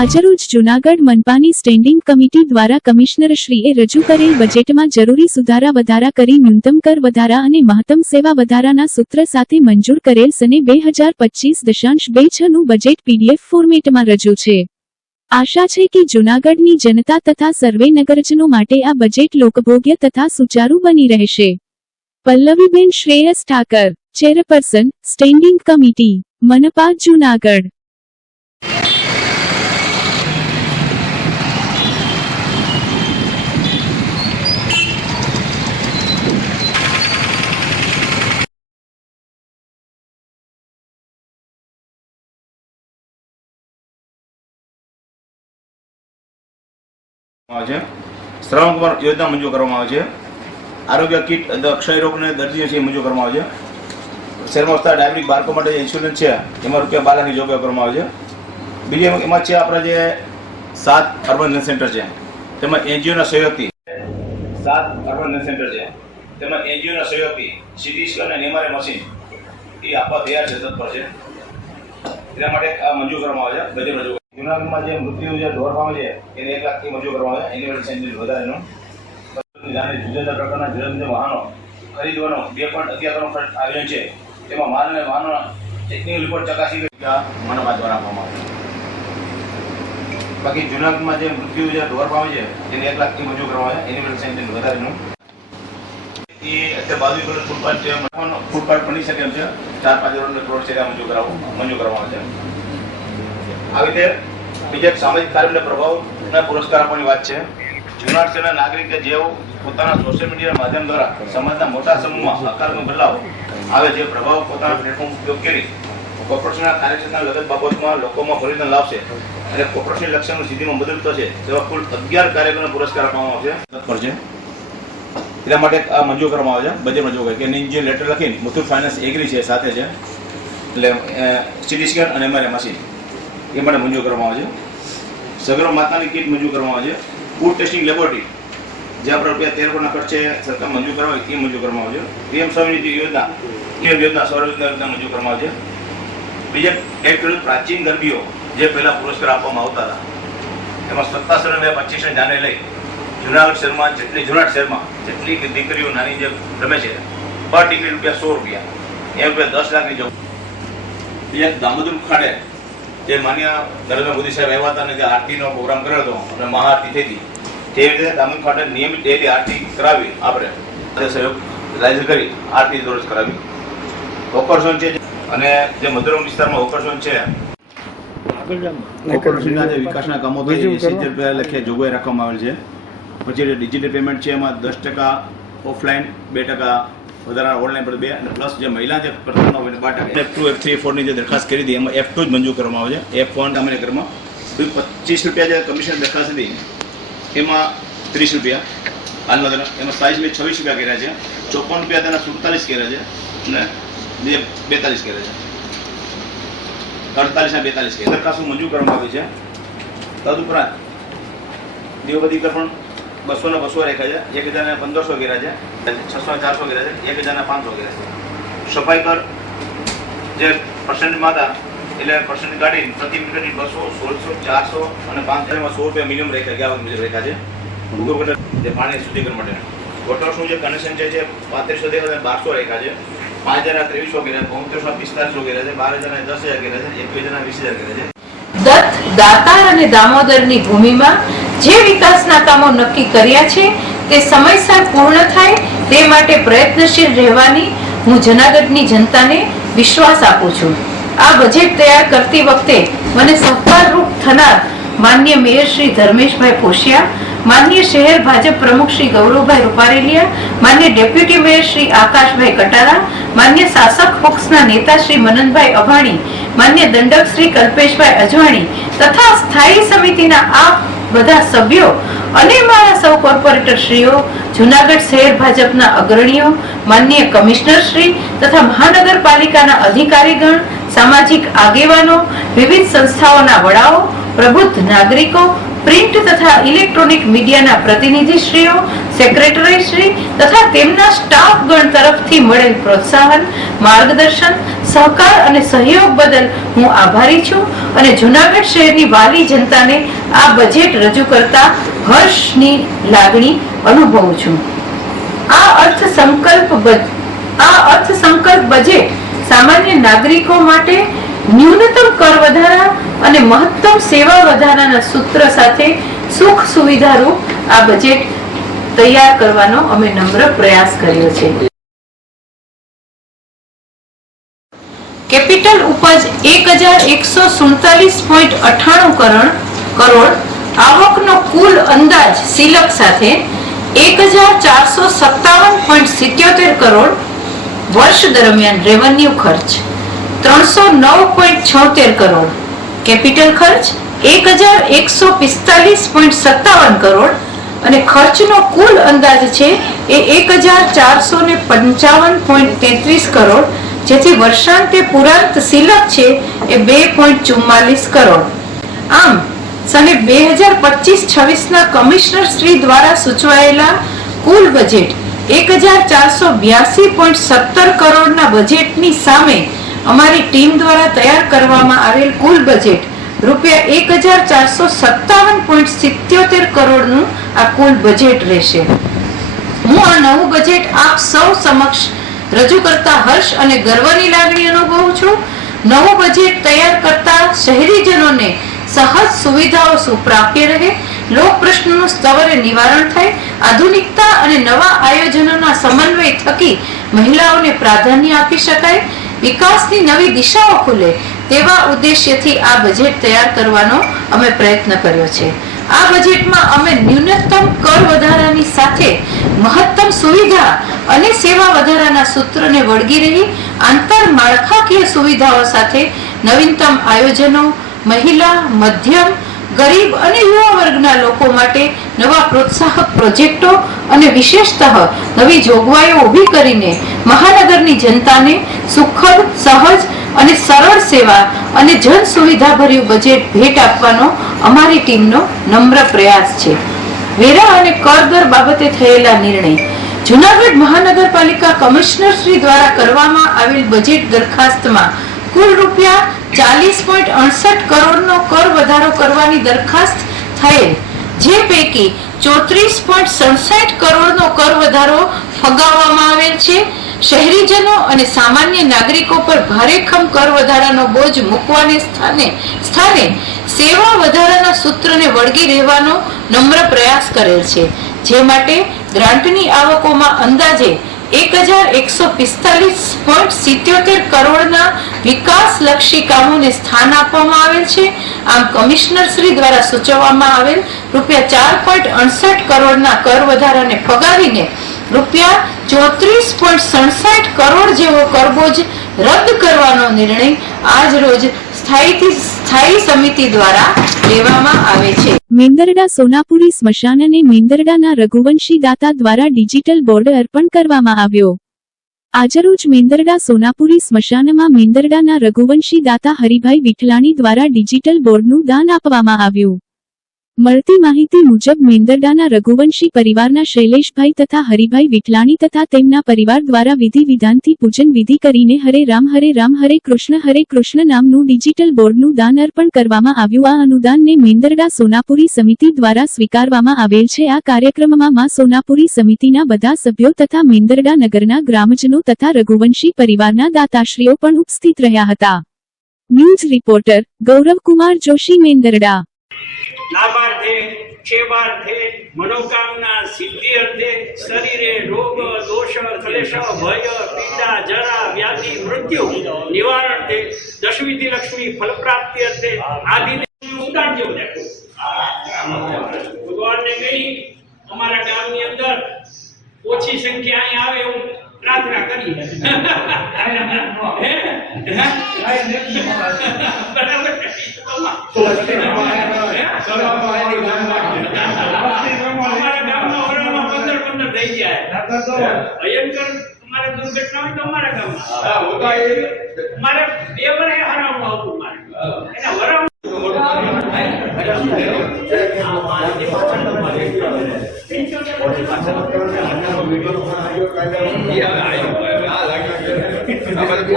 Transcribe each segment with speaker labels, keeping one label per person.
Speaker 1: આજરોજ Junagadh મનપાની standing committee દ્વારા કમિશનરશ્રીએ રજૂ કરેલ બજેટમાં જરૂરી સુધારા વધારા કરી ન્યૂનતમ કર વધારા અને મહત્તમ સેવા વધારાના સૂત્ર સાથે મંજૂર કરેલ સને બે હજાર પચીસ દશાંશ બે છનું બજેટ પીડીએફ ફોર્મેટમાં રજૂ છે. આશા છે કે જૂનાગઢની જનતા તથા સર્વે નગરજનો માટે આ બજેટ લોકભોગ્ય તથા સુચારુ બની રહેશે. Pallaviben Shreyas Thakar, chairperson, standing committee, મનપા, Junagadh.
Speaker 2: છે. શ્રવણ યોજના મંજૂર કરવામાં આવે છે. આરોગ્ય કીટ ક્ષય રોગને દર્દીઓ છે એ મંજૂર કરવામાં આવે છે. શહેરમાં વસતા ડાયાબિટીક બાળકો માટે ઇન્સ્યોરન્સ છે, એમાં રૂપિયા બાર લાખની જોગવાઈ કરવામાં આવે છે. બીજી એમાં- છે આપણા જે સાત અર્બન હેલ્થ સેન્ટર છે. તેમાં એનજીઓના સહયોગથી સાત અર્બન હેલ્થ સેન્ટર છે. તેમાં એનજીઓના સહયોગથી સીટી સ્કેન અને એમઆરઆઈ મશીન એ આપવા તૈયાર છે, તત્પર છે. એના માટે આ મંજૂર કરવામાં આવે છે બજેટ રજૂ જુનાગઢમાં જે મૃત્યુ જે ઢોર પામે છે, એને એક લાખથી મજૂર કરવામાં આવે એન્યુઅલ સેન્ટિલ વધારેનું જાણે જુદા જુદા પ્રકારના જુદા જુદા વાહનો ખરીદવાનો, બે પોઈન્ટ અગિયારનો ખર્ચ આયોજન છે. તેમાં માલ અને વાહનો ટેકનિકલ રિપોર્ટ ચકાસી મનપા દ્વારા આપવામાં આવે. બાકી જુનાગઢમાં જે મૃત્યુ જે ઢોર પામે છે, એને એક લાખથી મજૂર કરવામાં આવે એન્યુઅલ સેન્ટિલ વધારેનું. એ અત્યારે કરોડ ફૂટપાથ ફૂટપાથ બની શકે એમ છે. ચાર પાંચ કરોડ કરોડ છે મંજૂર કરાવવું મંજૂર કરવામાં આવે છે. આવી રીતે બીજા સામાજિક કાર્યને પ્રભાવના પુરસ્કાર આપવાની વાત છે. જુનાગઢ શહેરના નાગરિકે જેઓ પોતાના સોશિયલ મીડિયાના માધ્યમ દ્વારા સમાજના મોટા સમૂહમાં હકારાત્મક બદલાવ આવે જે પ્રભાવ પોતાના પ્લેટફોર્મ ઉપયોગ કરી કોર્પોરેશનના કાર્યક્ષેત્રના લગત બાબતમાં લોકોમાં પરિવર્તન લાવશે અને કોર્પોરેશન લક્ષ્યનું સિદ્ધિમાં મદદ થશે તેવા કુલ અગિયાર કાર્યક્રમનો પુરસ્કાર આપવામાં આવશે. એટલા માટે આ મંજૂર કરવામાં આવે છે. બજેટ મંજૂર કે જે લેટર લખીને મુથુટ ફાઇનાન્સ એગ્રી છે, સાથે છે. એટલે સીટી સ્કેન અને એમઆરએમ મશીન એ માટે મંજૂર કરવામાં આવે છે. સગર્ભ માતાની કીટ મંજૂર કરવામાં આવે છે. ફૂડ ટેસ્ટિંગ લેબોરેટરી જે આપણે રૂપિયા તેર કરોડના ખર્ચે સરકાર મંજૂર કરવા હોય એ મંજૂર કરવામાં આવે છે. પીએમ સ્વામિનિધિ યોજના પીએમ યોજના સ્વરોજગાર યોજના મંજૂર કરવામાં આવે છે. બીજા એક ખેડૂત પ્રાચીન દર્દીઓ જે પહેલા પુરસ્કાર આપવામાં આવતા હતા, એમાં સત્તાસર બે પચીસ ધ્યાને લઈ જુનાગઢ શહેરમાં જેટલી, જુનાગઢ શહેરમાં જેટલી દીકરીઓ નાની જે રમે છે, પર ટિકિટ રૂપિયા સો રૂપિયા એ રૂપિયા દસ લાખની જવું બીજા દામોદર ખાડે જે માન્ય નરેન્દ્ર મોદી સાહેબ આવ્યા હતા અને જે આરતીનો પ્રોગ્રામ કર્યો હતો અને મહાઆરતી થઈ હતી તે રીતે દામોદર ખાતે નિયમિત ડેલી આરતી કરાવી આપણે. સહયોગ જાહેર કરી આરતી દરરોજ કરાવી. ઓકરઝોન છે અને જે મધુરમ વિસ્તારમાં ઓકરઝોન છે. ઓકરઝોનના જે વિકાસના કામો થઈ છે એસી રૂપિયા લખે જોગવાઈ રાખવામાં આવેલ છે. પછી જે ડિજિટલ પેમેન્ટ છે એમાં દસ ટકા ઓફલાઈન બે ટકા વધારાના ઓનલાઈન પર બે અને પ્લસ જે મહિલા જે પ્રથમનો હોય એને બાટા એફ ટુ એફ થ્રી ફોરની જે દરખાસ્ત કરી હતી, એમાં એફ ટુ જ મંજૂર કરવામાં આવે છે. એફ વન અમને ઘરમાં પચીસ રૂપિયા જે કમિશન દરખાસ્ત હતી, એમાં ત્રીસ રૂપિયા. હાલમાં તેના એમાં સાઈઝ મેં છવ્વીસ રૂપિયા કર્યા છે, ચોપન રૂપિયા તેના સુડતાલીસ કર્યા છે, અને બે બેતાલીસ કર્યા છે. અડતાલીસ અને બેતાલીસ કર્યા દરખાસ્ત મંજૂર કરવામાં આવી છે. તદુપરાંત કર પણ બસો ને બસો એક હજાર પંદરસો કર્યા છે છસો ચારસો કર્યા છે, એક હજાર પાંચસો કર્યા છે. સફાઈ કર, જે પર્સન્ટમાં હતા, એટલે પર્સન્ટ કાઢી પ્રતિ મિનિટની બસો, સોળસો, ચારસો અને પાંચસો સો રૂપિયા મિનિમમ રેખા ગયા મુજબ રેખા છે. જે પાણી શુદ્ધિકરણ માટે. વોટર્સનું જે કનેક્શન છે જે પાંત્રીસો થી બારસો રેખા છે. પાંચ હજાર ત્રેવીસો કર્યા બોતેરસો પિસ્તાલીસો કર્યા છે, બાર હજાર દસ હજાર કર્યા છે, એકવીસ હજાર વીસ હજાર કર્યા છે.
Speaker 3: દત્ત, દાતાર અને દામોદરની ભૂમિમાં જે વિકાસના કામો નક્કી કર્યા છે તે સમયસર પૂર્ણ થાય તે માટે પ્રયત્નશીલ રહેવાની હું જૂનાગઢની જનતાને વિશ્વાસ આપું છું. આ બજેટ તૈયાર કરતી વખતે મને સહકારરૂપ થનાર માન્ય મેયર શ્રી ધર્મેશભાઈ પોશિયા માન્ય શહેર ભાજપ પ્રમુખ શ્રી ગૌરવભાઈ રૂપારેલિયા, માન્ય ડેપ્યુટી મેયર શ્રી આકાશભાઈ કટારા, માન્ય શાસક પક્ષના નેતા શ્રી મનનભાઈ અભાણી, માન્ય દંડક શ્રી કલ્પેશભાઈ અજવાણી તથા સ્થાયી સમિતિના આ બધા સભ્યો અને મારા સૌ કોર્પોરેટર શ્રીઓ, જુનાગઢ શહેર ભાજપના અગ્રણીઓ માન્ય કમિશનર શ્રી તથા મહાનગરપાલિકાના અધિકારીગણ, સામાજિક આગેવાનો, વિવિધ સંસ્થાઓના વડાઓ, પ્રબુદ્ધ નાગરિકો પ્રિન્ટ તથા ઇલેક્ટ્રોનિક મીડિયાના પ્રતિનિધિશ્રીઓ સેક્રેટરીશ્રી તથા તેમના સ્ટાફગણ તરફથી મળેલ પ્રોત્સાહન, માર્ગદર્શન, સહકાર અને સહયોગ બદલ હું આભારી છું અને જૂનાગઢ શહેરની વાલી જનતાને આ બજેટ રજૂ કરતા હર્ષની લાગણી અનુભવું છું. આ અર્થ સંકલ્પ આ અર્થ સંકલ્પ બજેટ સામાન્ય નાગરિકો માટે ન્યૂનતમ કર વધારા અને મહત્તમ સેવા વધારાના સૂત્ર સાથે સુખ સુવિધારૂપ આ બજેટ તૈયાર કરવાનો અમે નમ્ર પ્રયાસ કર્યો છે. કેપિટલ ઉપજ એક હજાર એકસો સુડતાલીસ પોઈન્ટ અઠાણું કરોડ કરોડ, આવકનો કુલ અંદાજ સિલક સાથે એક હજાર ચારસો સત્તાવન પોઈન્ટ સિત્યોતેર કરોડ, વર્ષ દરમિયાન રેવન્યુ ખર્ચ ત્રણસો નવ પોઈન્ટ છોતેર કરોડ. કેપિટલ ખર્ચ એક હજાર એકસો પિસ્તાલીસ પોઈન્ટ સત્તાવન કરોડ અને ખર્ચનો કુલ અંદાજ છે એ એક હજાર ચારસો ને પંચાવન પોઈન્ટ તેત્રીસ કરોડ, જેથી વર્ષાંતે પુરાંત સિલક છે એ બે પોઈન્ટ ચુમ્માલીસ કરોડ. આમ સને બે હજાર પચીસ છવ્વીસના કમિશનર શ્રી દ્વારા સૂચવાયેલા કુલ બજેટ એક હજાર ચારસો બ્યાસી પોઈન્ટ સત્તર કરોડના બજેટની સામે અમારી ટીમ દ્વારા તૈયાર કરવામાં આવેલ કુલ બજેટ રૂપિયા એક હજાર ચારસો સત્તાવન પોઈન્ટ સિત્યોતેર કરોડનું આ કુલ બજેટ રહેશે. હું આ નવું બજેટ આપ સૌ સમક્ષ રજૂ કરતા હર્ષ અને ગર્વની લાગણી અનુભવું છું. નવું બજેટ તૈયાર કરતા શહેરીજનોને સહજ સુવિધાઓ સુપ્રાપ્ય રહે લોક પ્રશ્નોનું સ્તવરે નિવારણ થાય, આધુનિકતા અને નવા આયોજનોના સમન્વય થકી મહિલાઓને પ્રાધાન્ય આપી શકાય વિકાસની નવી દિશાઓ ખુલે તેવા ઉદ્દેશ્યથી આ બજેટ તૈયાર કરવાનો અમે પ્રયત્ન કર્યો છે. આ બજેટમાં અમે ન્યૂનતમ કર વધારાની સાથે મહત્તમ સુવિધા અને સેવા વધારાના સૂત્રને વળગી રહી આંતર માળખાકીય સુવિધાઓ સાથે નવીનતમ આયોજનો, મહિલા, મધ્યમ, ગરીબ અને યુવા વર્ગના લોકો માટે નવા પ્રોત્સાહક પ્રોજેક્ટો અને વિશેષતઃ નવી જોગવાઈઓ ઊભી કરીને મહાનગરની જનતાને સુખદ, સહજ અને સરળ સેવા અને જન સુવિધાભર્યું બજેટ ભેટ આપવાનો અમારી ટીમનો નમ્ર પ્રયાસ છે. વેરા અને કર દર બાબતે થયેલા નિર્ણય જુનાગઢ મહાનગરપાલિકા કમિશનર શ્રી દ્વારા કરવામાં આવેલ બજેટ દરખાસ્તમાં કુલ રૂપિયા ચાલીસ પોઈન્ટ અડસઠ કરોડનો કર વધારો કરવાની દરખાસ્ત થયેલ જે પૈકી ચોત્રીસ પોઈન્ટ સડસઠ કરોડનો કર વધારો ફગાવવામાં આવેલ છે. શહેરીજનો અને સામાન્ય નાગરિકો પર ભારેખમ કર વધારાનો બોજ મૂકવાને સ્થાને સ્થાને સેવા વધારાના સૂત્રને વળગી રહેવાનો નમ્ર પ્રયાસ કરેલ છે. જે માટે ગ્રાન્ટની આવકોમાં અંદાજે એક હજાર એકસો પિસ્તાલીસ પોઈન્ટ સિત્યોતેર કરોડના વિકાસલક્ષી કામોને સ્થાન આપવામાં આવેલ છે આમ કમિશનર દ્વારા સૂચવવામાં આવેલ રૂપિયા ચાર પોઈન્ટ અડસઠ કરોડના કર વધારાને ફગાવીને રૂપિયા ચોત્રીસ પોઈન્ટ સડસઠ કરોડ જેવો કરબોજ રદ કરવાનો નિર્ણય આજ રોજ સ્થાયી સ્થાયી સમિતિ દ્વારા લેવામાં આવે છે.
Speaker 1: મેંદરડા સોનાપુરી સ્મશાન અને મેંદરડાના રઘુવંશી દાતા દ્વારા ડિજિટલ બોર્ડ અર્પણ કરવામાં આવ્યો. આજરોજ મેંદરડા સોનાપુરી સ્મશાનમાં મેંદરડાના રઘુવંશી દાતા હરિભાઈ વિઠલાણી દ્વારા ડિજિટલ બોર્ડનું દાન આપવામાં આવ્યું. મળતી માહિતી મુજબ મેંદરડાના રઘુવંશી પરિવારના શૈલેષભાઈ તથા હરિભાઈ વિઠલાણી તથા તેમના પરિવાર દ્વારા વિધિ વિધાનથી પૂજન વિધિ કરીને હરે રામ હરે રામ, હરે કૃષ્ણ હરે કૃષ્ણ નામનું ડિજિટલ બોર્ડનું દાન અર્પણ કરવામાં આવ્યું. આ અનુદાનને મેંદરડા સોનાપુરી સમિતિ દ્વારા સ્વીકારવામાં આવેલ છે. આ કાર્યક્રમમાં માં સોનાપુરી સમિતિના બધા સભ્યો તથા મેંદરડા નગરના ગ્રામજનો તથા રઘુવંશી પરિવારના દાતાશ્રીઓ પણ ઉપસ્થિત રહ્યા હતા. News reporter Gauravkumar Joshi Mendarda.
Speaker 4: લાભાર્થે ક્ષેમાર્થે મનોકામના સિદ્ધિ અર્થે શરીરે રોગ દોષ ક્લેશ ભય પીડા જરા વ્યાધિ મૃત્યુ નિવારણથી દશમીથી લક્ષ્મી ફલ પ્રાપ્તિ અર્થે આદિ ઉતારજો દેખો ભગવાનને કહી અમારા ગામની અંદર ઓછી સંખ્યા અહીં આવે એવું પ્રાર્થના કરી? બરાબર ભયંકર અમારે દુર્ઘટના હોય તો અમારા ગામમાં. મારે બે વર્ષે હરાવવું આવતું મારે. એટલે હરાવવું
Speaker 5: આવ્યો કાયદા
Speaker 6: અમારે કઈ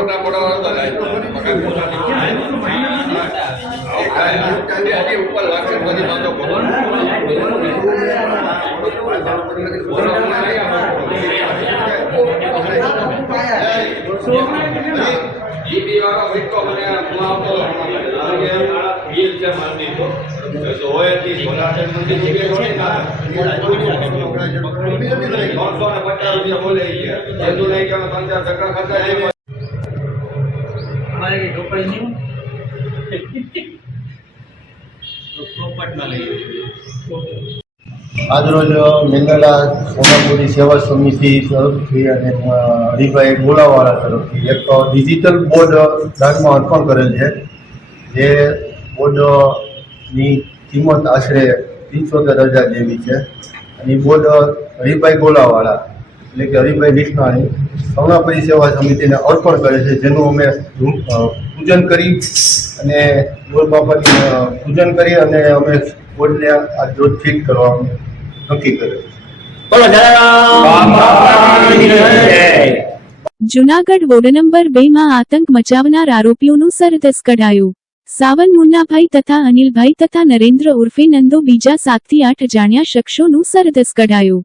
Speaker 6: કપાઈ નહીં તો પોપટમાં લઈ
Speaker 7: આજરોજ મેંગલા સોનાપુરી સેવા સમિતિ તરફથી અને હરિભાઈ ગોળાવાળા તરફથી એક ડિજિટલ બોર્ડ દાનમાં અર્પણ કરેલ છે. જે બોર્ડની કિંમત આશરે પંચોતેર હજાર જેવી છે. અને બોર્ડ હરિભાઈ ગોલાવાળા એટલે કે હરિભાઈ વિષ્ણાણી સોનાપુરી સેવા સમિતિને અર્પણ કરે છે જેનું અમે પૂજન કરી અને બોર્ડ બાપાની પૂજન કરી અને અમે બોર્ડને આ રોજ ફિટ કરવાનું નક્કી કર્યું.
Speaker 1: જુનાગઢ વોર્ડ નંબર બે માં આતંક મચાવનાર આરોપીઓનું સરઘસ કઢાયું સાવન મુન્નાભાઈ તથા અનિલભાઈ તથા નરેન્દ્ર ઉર્ફે નંદો બીજા સાતથી આઠ જાણ્યા શખ્સોનું સરદસ કઢાયું.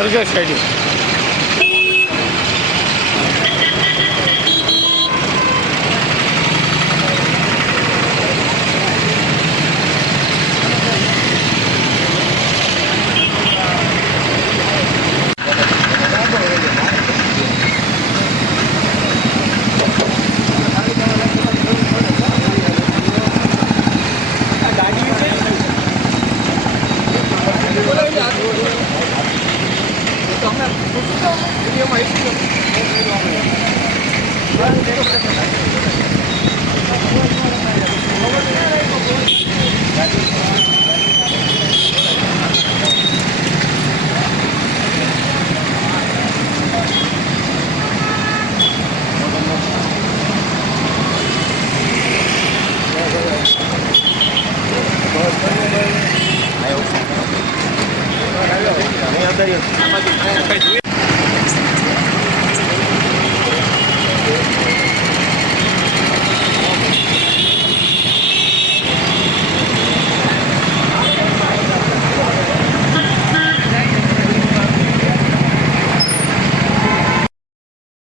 Speaker 8: ಸರ್ಗ ಶೈಲಿ